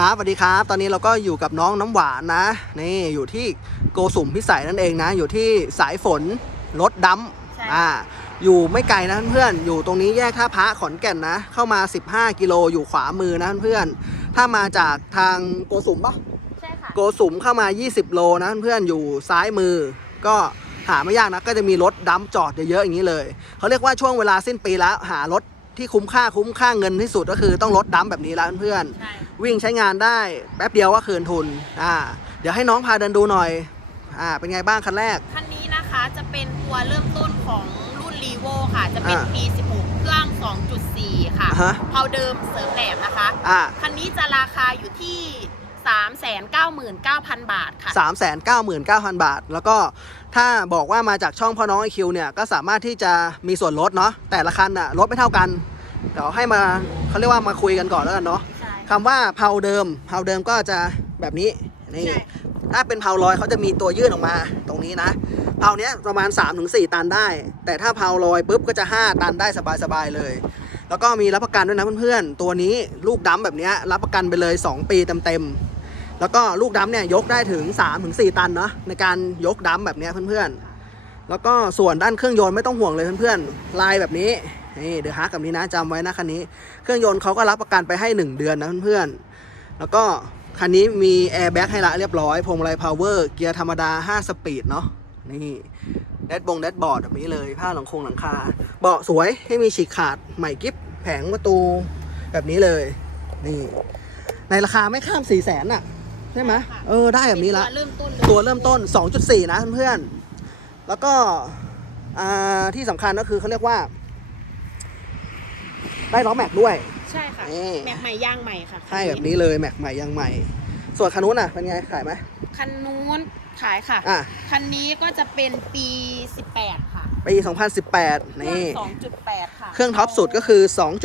ครับสวัสดีครับ ตอนนี้เราก็อยู่กับน้องน้ำหวานนะ นี่อยู่ที่โกสุมพิสัยนั่นเองนะ อยู่ที่สายฝนรถดใช่ำอ่า อยู่ไม่ไกลนะเพื่อนๆอยู่ตรงนี้แยกท่าพระขอนแก่นนะ เข้ามา 15 กิโลอยู่ขวามือนะเพื่อนๆถ้ามาจากทางโกสุมปะใช่ค่ะโกสุมเข้ามา 20 โลนะเพื่อนๆอยู่ซ้ายมือ ก็หาไม่ยากนะก็จะมีรถดัมป์จอดเยอะๆอย่างนี้เลยเขาเรียกว่าช่วงเวลาสิ้นปีแล้วหารถ ที่คุ้มค่าคุ้มค่าเงินที่สุดก็คือต้องรถดัมป์แบบนี้แล้วเพื่อนๆใช่วิ่งใช้งานได้แป๊บเดียวก็คืนทุนอ่าเดี๋ยวให้น้องพาเดินดูหน่อยอ่าเป็นไงบ้างคันแรก คันนี้นะคะจะเป็นตัวเริ่มต้นของรุ่น r ีโวค่ะ จะเป็น อ่าปี16 เครื่อง 2.4 ค่ะอ่าฮะ เผาเดิมเสริมแหลมนะคะ อ่าคันนี้จะราคาอยู่ที่ 399,000 บาทค่ะ สามแสนเก้าหมื่นเก้าพันบาท แล้วก็ถ้าบอกว่ามาจากช่องพ่อน้องไอคิวเนี่ยก็สามารถที่จะมีส่วนลดเนาะแต่ละคันน่ะลดไม่เท่ากัน เดี๋ยวให้มาเขาเรียกว่ามาคุยกันก่อนแล้วกันเนาะใช่ คำว่าเผาเดิมเผาเดิมก็จะแบบนี้นี่ใช่ ถ้าเป็นเผาลอยเขาจะมีตัวยื่นออกมาตรงนี้นะเผาเนี้ยประมาณ 3-4 ตันได้ แต่ถ้าเผาลอยปุ๊บก็จะ 5 ตันได้สบายๆเลย แล้วก็มีรับประกันด้วยนะเพื่อนๆ ตัวนี้ลูกดัมแบบเนี้ยรับประกันไปเลย 2 ปีเต็มๆ แล้วก็ลูกดัมเนี่ยยกได้ถึง 3-4 ตันเนาะในการยกดัมแบบเนี้ยเพื่อนๆ แล้วก็ส่วนด้านเครื่องยนต์ไม่ต้องห่วงเลยเพื่อนๆ ลายแบบนี้ นี่เดือฮาร์กแบบนี้นะจำไว้นะคันนี้ เครื่องยนต์เขาก็รับประกันไปให้ 1 เดือนนะเพื่อนๆแล้วก็คันนี้มีแอร์แบ็กให้ละเรียบร้อยพวงมาลัยพาวเวอร์เกียร์ธรรมดา 5 สปีดเนาะนี่แดชบงแดชบอร์ดแบบนี้เลยผ้าหลังคงหลังคา เบาะสวยให้มีฉีกขาดใหม่กิฟแผงประตูแบบนี้เลยนี่ ในราคาไม่ข้าม4 0 0แสนอะใช่ไหมเออได้แบบนี้ละเป็นตัวเริ่มต้นเลยตัวเริ่มต้น 2.4 นะเพื่อนๆแล้วก็อ่าที่สำคัญก็คือเขาเรียกว่า ได้ล้อแม็กด้วย ใช่ค่ะ นี่ แม็กใหม่ย่างใหม่ค่ะใช่แบบนี้เลยแม็กใหม่ยังใหม่ ส่วนคันนู้นอะเป็นไงขายไหมคันนู้นขายค่ะ อะคันนี้ก็จะเป็นปี 18 ค่ะปี 2018 นี่เครื่อง2.8ค่ะเครื่องท็อปสุดก็คือ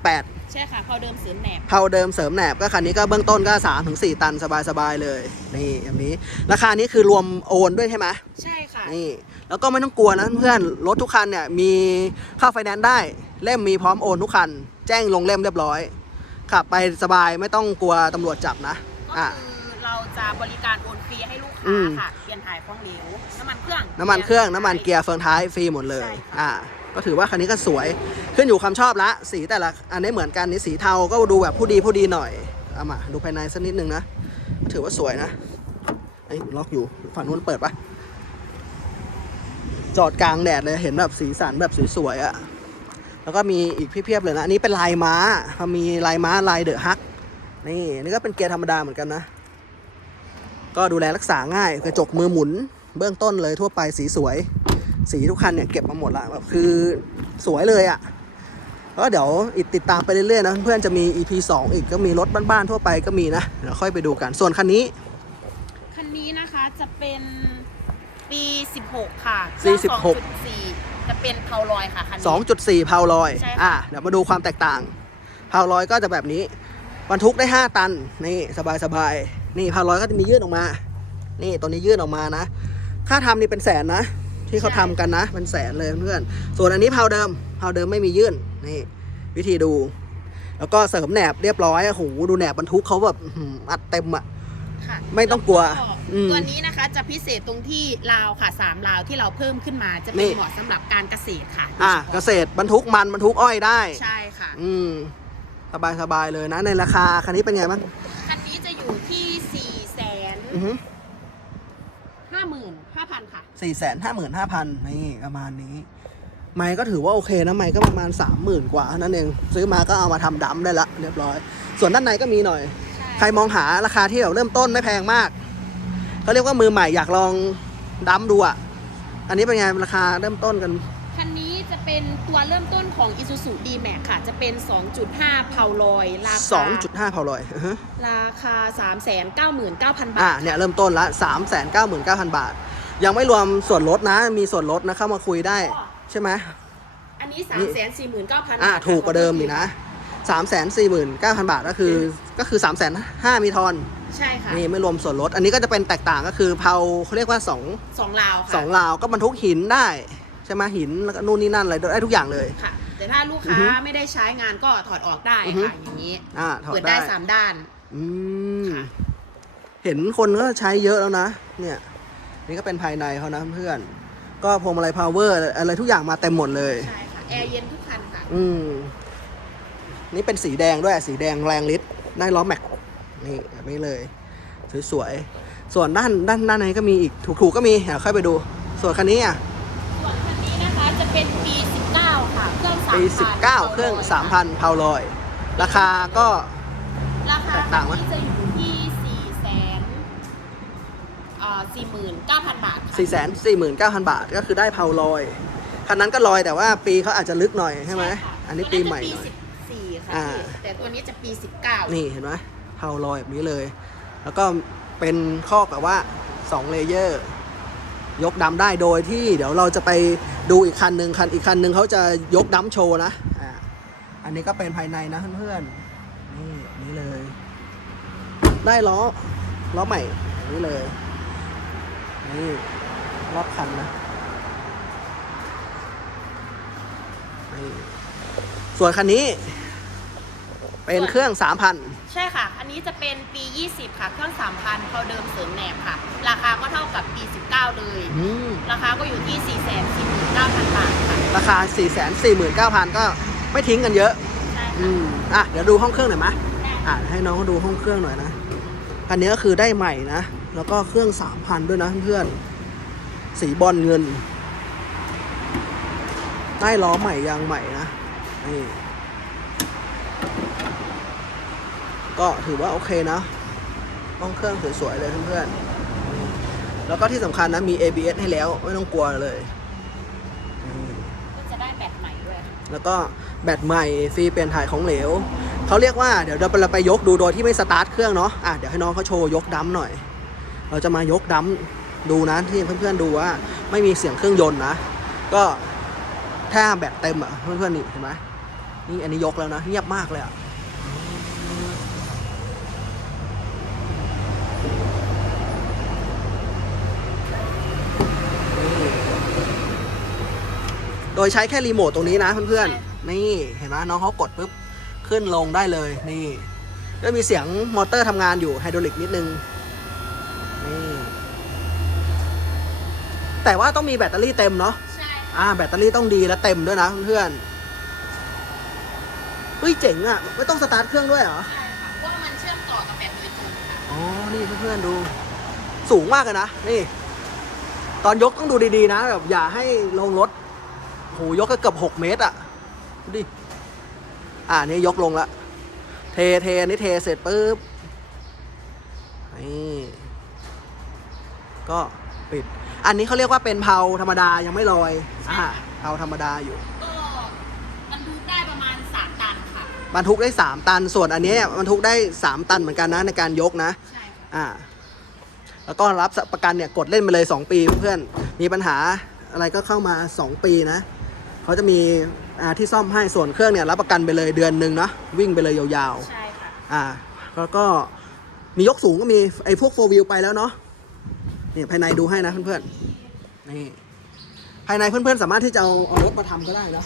2.8 ใช่ค่ะเผาเดิมเสริมแหนบเผาเดิมเสริมแหนบก็คันนี้ก็เบื้องต้นก็3-4ตันสบายๆเลย นี่แบบนี้ราคานี้คือรวมโอนด้วยใช่ไหมใช่ค่ะ นี่แล้วก็ไม่ต้องกลัวนะเพื่อนรถทุกคันเนี่ยมีค่าไฟแนนซ์ได้เล่มมีพร้อมโอนทุกคัน แจ้งลงเล่มเรียบร้อยขับไปสบายไม่ต้องกลัวตำรวจจับนะก็อะ คือเราจะบริการโอนฟรีให้ลูกอืค้าม ค่ะ เปลี่ยนถ่ายของเหลวน้ำมันเครื่องน้ำมันเครื่องน้ำมันเกียร์เฟืองท้ายฟรีหมดเลย ใช่ค่ะ อ่า ก็ถือว่าคันนี้ก็สวยขึ้นอยู่ความชอบละ สีแต่ละอันนี้เหมือนกันนี่สีเทาก็ดูแบบผู้ดีผู้ดีหน่อยเอามาดูภายในสักนิดนึงนะก็ถือว่าสวยนะไอ้ล็อกอยู่ฝั่งนู้นเปิดปะจอดกลางแดดเลยเห็นแบบสีสันแบบสวยๆอะแล้วก็มีอีกเพียบๆเลยนะ อันนี้เป็นลายม้าเขามีลายม้าลายเดอะฮักนี่นนี่ก็เป็นเกียร์ธรรมดาเหมือนกันนะ ก็ดูแลรักษาง่ายกระจกมือหมุนเบื้องต้นเลยทั่วไปสีสวย สีทุกคันเนี่ยเก็บมาหมดละแบบคือสวยเลยอะ่ะแล้วก็เดี๋ยวอีกติดตามไปเรื่อยๆนะเพื่อนๆจะมี EP 2 อีกก็มีรถบ้านๆทั่วไปก็มีนะเดี๋ยวค่อยไปดูกันส่วนคันนี้ คันนี้นะคะจะเป็นปี 16 ค่ะปีเครื่อง16 2.4 จะเป็นเผาลอยค่ะคันนี้2.4เพาลอยใช่ค่ะอะเดี๋ยวมาดูความแตกต่างเพาลอยก็จะแบบนี้บรรทุกได้ 5 ตันนี่สบายๆนี่เพาลอยก็จะมียื่นออกมา นี่ตัวนี้ยื่นออกมานะ ค่าทำนี่เป็นแสนนะ ที่เขาทำกันนะเป็นแสนเลยเพื่อนส่วนอันนี้เพาเดิมเพาเดิมไม่มียื่นนี่วิธีดู แล้วก็เสริมแหนบเรียบร้อยโอ้โหดูแหนบบรรทุกเขาแบบอื้อหืออัดเต็มอะค่ะไม่ต้องกลัวแก็อืมตัวนี้นะคะจะพิเศษตรงที่ราวค่ะ3ราวที่เราเพิ่มขึ้นมาจะนี่เป็นเหมาะสำหรับการเกษตรค่ะ อะโดเกยฉพาะษตรบรรทุกมันบรรทุกอ้อยได้ ใช่ค่ะ อืมสบายๆเลยนะในราคาคันนี้เป็นไงบ้างคันนี้จะอยู่ที่4 5 0 0 0 อือฮึ 5,000 ค่ะ สี่แสนห้าหมื่นห้าพันนี่ประมาณนี้ ไม้ก็ถือว่าโอเคนะไม้ก็ประมาณสามหมื่นกว่าเท่านั่นเองซื้อมาก็เอามาทำดัมได้ละเรียบร้อย ส่วนด้านในก็มีหน่อย ใครมองหาราคาที่แบบเริ่มต้นไม่แพงมากเขาเรียกว่ามือใหม่อยากลองดัมดูอะอันนี้เป็นไงราคาเริ่มต้นกันคันนี้จะเป็นตัวเริ่มต้นของ Isuzu D-Max ค่ะ จะเป็น 2.5เผาลอยราคา2.5พอลอยอือฮึราคา 399,000 บาอ่าทเนี่ยเริ่มต้นละ 3 9 9 9 0 0 0 บาท ยังไม่รวมส่วนลดนะ มีส่วนลดนะเข้ามาคุยได้ ใช่ไหมอันนี้349,000อ่าบาทถูกกว่าเดิมอีกนะสามแสนสี่หมื่นเก้าพันบาทก็คือก็คือสามแสนห้ามีทอนใช่ค่ะนี่ไม่รวมส่วนลด อันนี้ก็จะเป็นแตกต่างก็คือเผาเขาเรียกว่าสองสองราวค่ะสองราวก็บรรทุกหินได้ใช่ไหมหินแล้วก็นู่นนี่นั่นอะไรได้ทุกอย่างเลยค่ะ แต่ถ้าลูกอืค้าอฮึไม่ได้ใช้งานก็ถอดออกได้อือฮึค่ะอย่างนี้อ่าถอดเปิดได้ได้สามด้าน อืมค่ะเห็นคนก็ใช้เยอะแล้วนะเนี่ย นี่ก็เป็นภายในเขานะเพื่อนก็พวงมาลัยพาวเวอร์อะไรทุกอย่างมาเต็มหมดเลย ใช่ค่ะ แอร์เย็นทุกคันค่ะ อืม นี่เป็นสีแดงด้วยสีแดงแรงฤทธิ์ได้ล้อแม็กนี่แบบนี้เลย สวยๆ ส่วนด้านด้านด้านในก็มีอีกถูกๆก็มีเดี๋ยวค่อยไปดู ส่วนคันนี้อะส่วนคันนี้นะคะจะเป็นปี19ค่ะ เครื่อง3,000ปี19เครื่อง3,000เพาลอย ราคาก็ราคาแตกต่างไหมคันนี้จะอยู่ อ่า49,000บาทค่ะ 449,000 บาทก็คือได้เพาลอย คันนั้นก็ลอยแต่ว่าปีเขาอาจจะลึกหน่อยใช่ไหม ค่ะอันนี้ปีใหม่หตัวน่อยจะปี14ค่ะอ่า พี่แต่ตัวนี้จะปี19นี่เห็นไหมเพาลอยแบบนี้เลย แล้วก็เป็นข้อแบบว่า2เลเยอร์ ยกดำได้โดยที่เดี๋ยวเราจะไปดูอีกคันหนึ่งคันอีกคันหนึ่งเขาจะยกดำโชว์นะอ่าอันนี้ก็เป็นภายในนะเพื่อนๆนี่แบบนี้เลย ได้ล้อล้อใหม่แบบนี้เลย นี่รอบคันนะนี่ส่วนคันนี้ เป็นเครื่อง3,000ใช่ค่ะ อันนี้จะเป็นปี 20 ค่ะ เครื่อง 3,000เขาเดิมเสริมแหนบค่ะ ราคาก็เท่ากับปี 19 เลย อืม ราคาก็อยู่ที่ 449,000 บาทค่ะ ราคา 449,000 ก็ไม่ทิ้งกันเยอะ ใช่อืค่ะม อะ เดี๋ยวดูห้องเครื่องหน่อยมะ ได้อะ ให้น้องเขาดูห้องเครื่องหน่อยนะ คันนี้ก็คือได้ใหม่นะ แล้วก็เครื่อง 3,000 ด้วยนะเพื่อนๆ สีบอลเงินได้ล้อใหม่ยางใหม่นะ นี่ ก็ถือว่าโอเคนะห้องเครื่องสวยๆเลยเพื่อนๆนี่แล้วก็ที่สำคัญนะ มี ABS ให้แล้ว ไม่ต้องกลัวเลยนี่ก็จะได้แบตใหม่ด้วย แล้วก็แบตใหม่ฟรีเปลี่ยนถ่ายของเหลวเขาเรียกว่าเดี๋ยวเราไปยกดูโดยที่ไม่สตาร์ทเครื่องเนาะอะเดี๋ยวให้น้องเขาโชว์ยกดัมหน่อย เราจะมายกดัมดูนะที่เพื่อนๆดูว่าไม่มีเสียงเครื่องยนต์นะ ก็ถ้าแบตเต็มอะเพื่อนๆนี่เห็นไหมนี่อันนี้ยกแล้วนะเงียบมากเลยอะโดยใช้แค่รีโมทตรงนี้นะเพื่อนๆ นี่เห็นไหมน้องเขากดปุ๊บ ขึ้นลงได้เลยนี่ก็มีเสียงมอเตอร์ทำงานอยู่ไฮดรอลิกนิดนึงนี่ แต่ว่าต้องมีแบตเตอรี่เต็มเนาะใช่อ่าแบตเตอรี่ต้องดีและเต็มด้วยนะเพื่อนๆเฮ้ยเจ๋งอะ่ะไม่ต้องสตาร์ทเครื่องด้วยเหรอใช่ค่ะเพราะว่ามันเชื่อมต่อกับแบตโดยตรงค่ะอ๋อนี่เพื่อนๆดู สูงมากเลยนะนี่ ตอนยกต้องดูดีๆนะแบบอย่าให้ลงรถโหยกก็เกือบหกเมตรอะดูดิอ่านี่ยกลงละเทเทอันนี่เทเสร็จปุ๊บนี่ก็ปิด อันนี้เขาเรียกว่าเป็นเพาธรรมดายังไม่ลอยอ่าเพาธรรมดาอยู่ก็มันดูได้ประมาณ3ตันค่ะบรรทุกได้3ตันส่วนอันนี้บรรทุกได้3ตันเหมือนกันนะในการยกนะใช่ค่ะอ่าแล้วก็รับประกันเนี่ยกดเล่นไปเลย 2 ปีเพื่อนมีปัญหาอะไรก็เข้ามา 2 ปีนะเขาจะมีอ่าที่ซ่อมให้ส่วนเครื่องเนี่ยรับประกันไปเลยเดือนหนึ่งนะวิ่งไปเลยยาวใช่ค่ะๆอ่าแล้วก็มียกสูงก็มีไอ้พวกโฟวิวไปแล้วเนาะ นี่ภายในดูให้นะเพื่อนๆนี่ภายในเพื่อนๆ สามารถที่จะเอาเอารถมาทำก็ได้นะ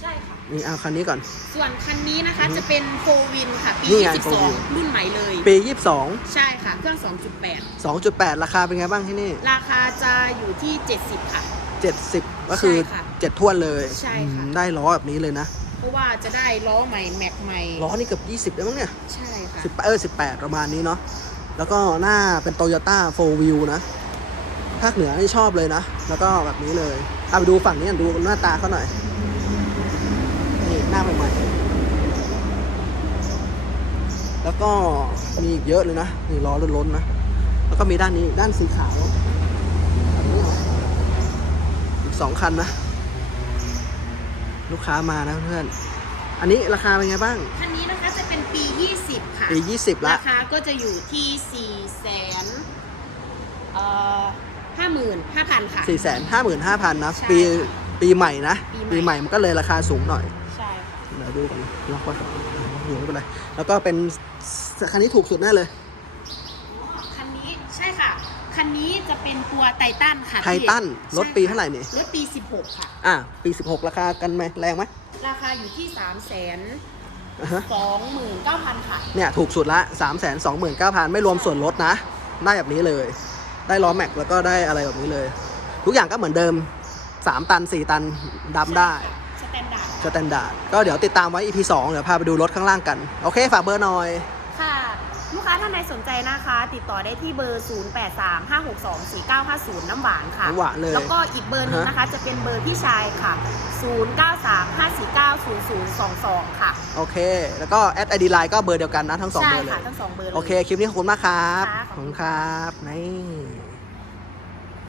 ใช่ค่ะ นี่เอาคันนี้ก่อน ส่วนคันนี้นะคะจะเป็นโฟวินค่ะ ปี นี่ไง 4-wheel 22 รุ่นใหม่เลย ปี 22 ใช่ค่ะ เครื่อง 2.8 2.8 ราคาเป็นไงบ้างที่นี่ ราคาจะอยู่ที่ 70 ค่ะ 70 ก็คือ ใช่ค่ะ7ท่วนเลยใช่ค่ะ อืมได้ล้อแบบนี้เลยนะ เพราะว่าจะได้ล้อใหม่ แม็กใหม่ ล้อนี่เกือบ20ได้มั้งเนี่ยใช่ค่ะ 10เออ18 ประมาณนี้เนาะแล้วก็หน้าเป็นโตโยต้าโฟวิวนะ ภาคเหนือนี่ชอบเลยนะ แล้วก็แบบนี้เลยเอาไปดูฝั่งนี้กันดูหน้าตาเขาหน่อย นี่หน้าใหม่ๆแล้วก็มีอีกเยอะเลยนะนี่ล้อล้นๆนะ แล้วก็มีด้านนี้ด้านสีขาวแบบนี้เหรออีกสองคันนะ ลูกค้ามานะเพื่อน อันนี้ราคาเป็นไงบ้างคันนี้นะคะจะเป็นปี 20 ค่ะ ปี 20ละราคาก็จะอยู่ที่4แสนเอ่อ ห้าหมื่นห้าพันค่ะ4 5 5 0 0 0นะใช่ปีค่ะปีใหม่นะปีใหม่ปีใหม่มันก็เลยราคาสูงหน่อยใช่ค่ะเดี๋ยวดูกันล็อกไว้ก่อนอยู่ไม่เป็นไรแล้วก็เป็นคันนี้ถูกสุดแน่เลยคันนี้ใช่ค่ะ คันนี้จะเป็นตัวไททันค่ะไททันพี่รถปีใช่ค่ะเท่าไหร่เนี่ยรถปี 16 ค่ะ อะปี 16 ราคากันไหมแรงไหมราคาอยู่ที่ 3 2 9 0 อ่าฮะ0 0 ค่ะ เนี่ยถูกสุดละ 3 2 9 0 0 0 ไม่รวมส่วนลดนะ ได้แบบนี้เลย ได้ล้อแม็กแล้วก็ได้อะไรแบบนี้เลย ทุกอย่างก็เหมือนเดิม 3 ตัน 4 ตันดำได้สแตนดาร์ดสแตนดาร์ดก็เดี๋ยวติดตามไว้ EP 2เดี๋ยวพาไปดูรถข้างล่างกัน โอเค ฝากเบอร์หน่อย ค่ะลูกค้าท่านใดสนใจนะคะ ติดต่อได้ที่เบอร์ 0835624950 น้ำหวานค่ะ น้ำหวานเลยแล้วก็อีกเบอร์หนึงนะคะ จะเป็นเบอร์พี่ชายค่ะ 0935490022 ค่ะ โอเค แล้วก็แอดไอดีไลน์ก็เบอร์เดียวกันนะทั้งสองใช่เบอร์เลค่ะยทั้งสองเบอร์เลย โอเค คลิปนี้ขอบคุณมากครับ ค่ะขอบคุณครับ นี่